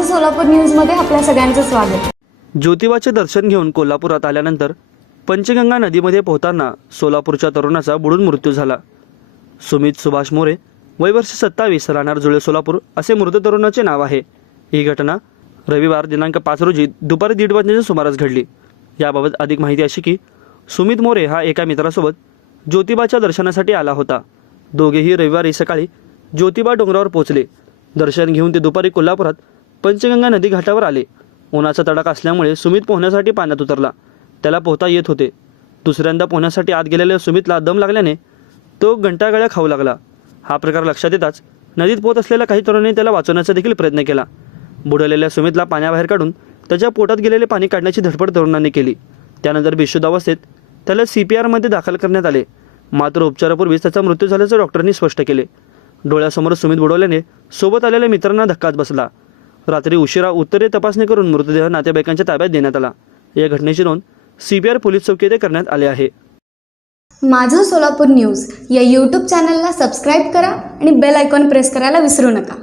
माझं सोलापूर न्यूजमध्ये आपल्या सगळ्यांचं स्वागत। ज्योतिबाचे दर्शन घेऊन कोल्हापुरात आल्यानंतर पंचगंगा नदीमध्ये पोहताना सोलापूरच्या तरुणाचा बुडून मृत्यू झाला। सुमित सुभाष मोरे, वय वर्ष 27, राहणार जुळे सोलापूर असे मृत तरुणाचे नाव आहे। ही घटना रविवार दिनांक 5 रोजी दुपारी 1:30 वाजण्याच्या सुमारास घडली। याबाबत अधिक माहिती अशी की सुमित मोरे हा एका मित्रासोबत ज्योतिबाच्या दर्शनासाठी आला होता। दोघेही रविवारी सकाळी ज्योतिबा डोंगरावर पोहोचले। दर्शन घेऊन ते दुपारी कोल्हापुरात पंचगंगा नदी घाटावर आले। उन्हाचा तडाखा असल्यामुळे सुमित पोहण्यासाठी पाण्यात उतरला। त्याला पोहता येत होते। दुसऱ्यांदा पोहण्यासाठी आत गेलेल्या सुमितला दम लागल्याने तो घंटागाळ्या खाऊ लागला। हा प्रकार लक्षात येताच नदीत पोहत असलेल्या काही तरुणांनी त्याला वाचवण्याचा देखील प्रयत्न केला। बुडालेल्या सुमितला पाण्याबाहेर काढून त्याच्या पोटात गेलेले पाणी काढण्याची धडपड तरुणांनी केली। त्यानंतर बेशुद्ध अवस्थेत त्याला CPR मध्ये दाखल करण्यात आले। मात्र उपचारापूर्वीच त्याचा मृत्यू झाल्याचे डॉक्टरांनी स्पष्ट केले। डोळ्यासमोर सुमित बुडवल्याने सोबत आलेल्या मित्रांना धक्काच बसला। रात्री उशिरा उत्तरीय तपासणी करून मृतदेह नातेवाईकांच्या ताब्यात देण्यात आला। या घटनेची नोंद CPR पोलीस चौकी येथे करण्यात आले आहे। माझं सोलापूर न्यूज या YouTube चॅनलला सबस्क्राईब करा आणि बेल आयकॉन प्रेस करायला विसरू नका।